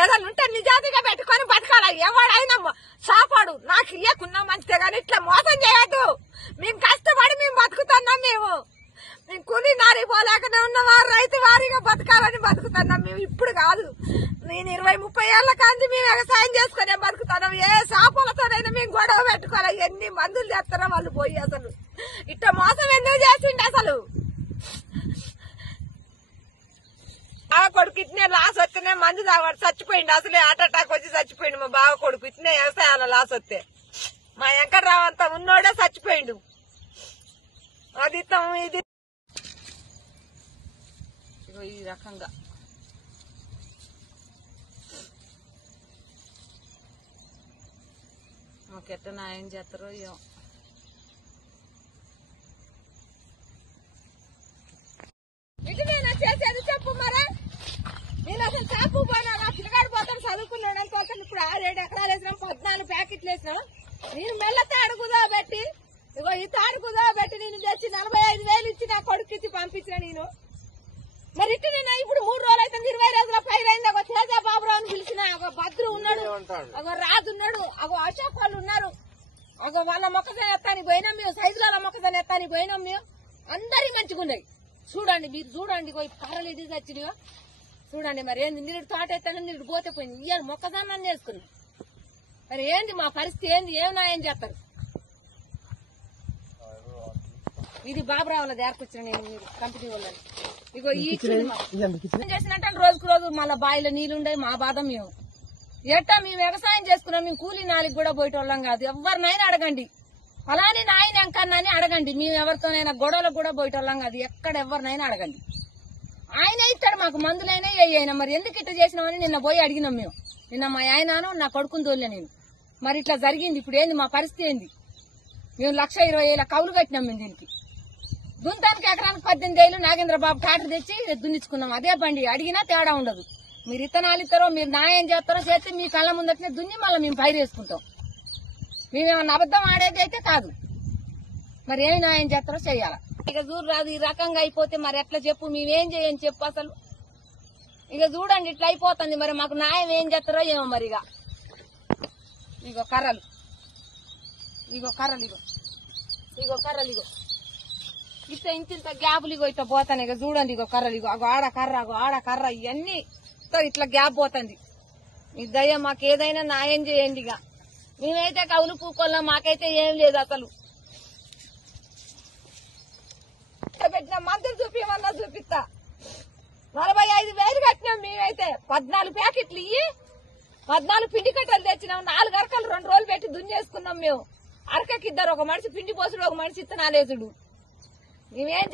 ఏదైనా ఉంటే నిజాతిగా పెట్టుకొని బతకాల. ఎవడైనా సాపాడు నాకు ఇయ్యకున్నా మంచిదే కానీ ఇట్లా మోసం చేయద్దు. మేము కష్టపడి మేము బతుకుతున్నాం. మేము కూలి నారి పోలేకనే ఉన్నవారు రైతు వారిగా బతకాలని బతుకుతున్నాం. మేము ఇప్పుడు కాదు, నేను 20-30 ఏళ్ల కాంచి మేము వ్యవసాయం చేసుకునే బతుకుతున్నాం. ఏ సాపులతోనైనా మేము గొడవ పెట్టుకోవాలి. ఎన్ని మందులు చేస్తారో వాళ్ళు పోయి అసలు ఇట్లా మోసం ఎందుకు చేసిండు అసలు. బావ కొడుకు ఇట్నే లాస్ వస్తేనే మందు తాగాడు చచ్చిపోయిండు. అసలే హార్ట్ అటాక్ వచ్చి చచ్చిపోయిండు మా బావ కొడుకు. ఇట్నే వ్యవసాయాల లాస్ వస్తే మా వెంకట్రావు అంతా ఉన్నోడే చచ్చిపోయిండు. అది ఇది ఈ రకంగా మాకెట్ట న్యాయం చేస్తారో ఏమో. ఇటునేనా చేసేది చెప్పు మరా. నేను అసలు చాపు పోనా, నా పిల్లగాడు పోతాను చదువుకున్నాడు అనుకోకుండా ఇప్పుడు 6-7 ఎకరాలు వేసినాం, 14 ప్యాకెట్లు వేసినాం. నేను మెల్ల తాడు కుదోబెట్టి ఇగో ఈ తాడు కుదోబెట్టి నేను తెచ్చి 45,000 ఇచ్చి నా కొడుకు ఇచ్చి పంపించిన నేను. మరి ఇటునేనా ఇప్పుడు 3 రోజులు అయితే 20 రోజుల పైలైంది. ఒక తేజ బాబురావు అని పిలిచిన, ఒక భద్రు ఉన్నాడు, ఒక రాజు ఉన్నాడు, ఒక అశోక్ వాళ్ళు ఉన్నారు. ఒక వాళ్ళ మొక్కజొన్న ఎత్తానికి పోయినాం మేము, సైజుల మొక్కజొన్న ఎత్తానికి పోయినాం మేము. అందరి మంచిగా ఉన్నాయి. చూడండి మీరు చూడండి, కర్రలు ఇది తెచ్చినవా చూడండి. మరి ఏంది నీరు తోట ఎత్తాను, నీరు పోతే పోయింది. ఇయ్యాలి మొక్కజొన్న చేసుకున్నాం. మరి ఏంది మా పరిస్థితి ఏంది, ఏం న్యాయం చేస్తారు. ఇది బాబురావుల దేరకొచ్చిన నేను మీరు కంపెనీ వాళ్ళని. ఇగో ఈ చేసినట్టు రోజుకు రోజు మళ్ళీ బాయిలో నీళ్లు ఉండే మా బాధ. మేము ఎట్టా మేము వ్యవసాయం చేసుకున్నాం. మేము కూలీ నాలికి కూడా పోయేటోళ్ళం కాదు. ఎవరినైనా అడగండి, అలానే నాయన ఎంకన్నా అని అడగండి. మేము ఎవరితోనైనా గొడవలకు కూడా పోయేటోళ్ళం కాదు. ఎక్కడ ఎవరినైనా అడగండి, ఆయన ఇస్తాడు మాకు మందులైనా అయినా. మరి ఎందుకు ఇట్లా చేసినామని నిన్న పోయి అడిగినాం మేము. నిన్న మా ఆయనను నా కొడుకుని తోలే నేను. మరి ఇట్లా జరిగింది, ఇప్పుడు ఏంది మా పరిస్థితి ఏంది. మేము 1,20,000 కౌలు కట్టినాం. మేము దీనికి దుంతానికి ఎకరానికి 18,000 నాగేంద్రబాబు ట్రాక్టర్ తెచ్చి దున్నించుకున్నాం. అదే బండి అడిగినా తేడా ఉండదు. మీరు ఇత్తనాలు ఇస్తారో మీరు న్యాయం చేస్తారో చేస్తే మీ కళ్ళ ముందటనే దున్ని మళ్ళీ మేము పైరు వేసుకుంటాం. మేమేమన్నా అబద్దం ఆడేది అయితే కాదు. మరి ఏమి న్యాయం చేస్తారో చెయ్యాలా. ఇక చూడు రాదు ఈ రకంగా అయిపోతే మరి ఎట్లా చెప్పు, మేమేం చేయని చెప్పు అసలు. ఇక చూడండి ఇట్లా అయిపోతుంది. మరి మాకు న్యాయం ఏం చేస్తారో ఏమో. మరి ఇగో కర్రలు, ఇగో కర్రలు, ఇగో కర్రలు, ఇగో ఇంత గ్యాపులు ఇగో ఇట్లా పోతాను. ఇక చూడండి ఇగో కర్రలు, ఇగో అగో ఆడ కర్ర, అగో ఆడ కర్ర, ఇవన్నీ ఇట్లా గ్యాప్ పోతుంది. మీ దయ మాకు ఏదైనా న్యాయం చేయండి. ఇక మేమైతే కౌలు పూకోళ్ళం, మాకైతే ఏం లేదు అసలు. పెట్టిన మందులు చూపించమన్నా చూపిస్తా. 45,000 కట్టినాం మేమైతే. 14 ప్యాకెట్లు ఇయ్యి 14 పిండి కట్టలు తెచ్చినాం. 4 అరకలు 2 రోజులు పెట్టి దున్నేసుకున్నాం మేము. అరకకి 2 ఒక మనిషి పిండి పోసుడు, ఒక మనిషి ఇత్తనాలేసుడు. మేమేం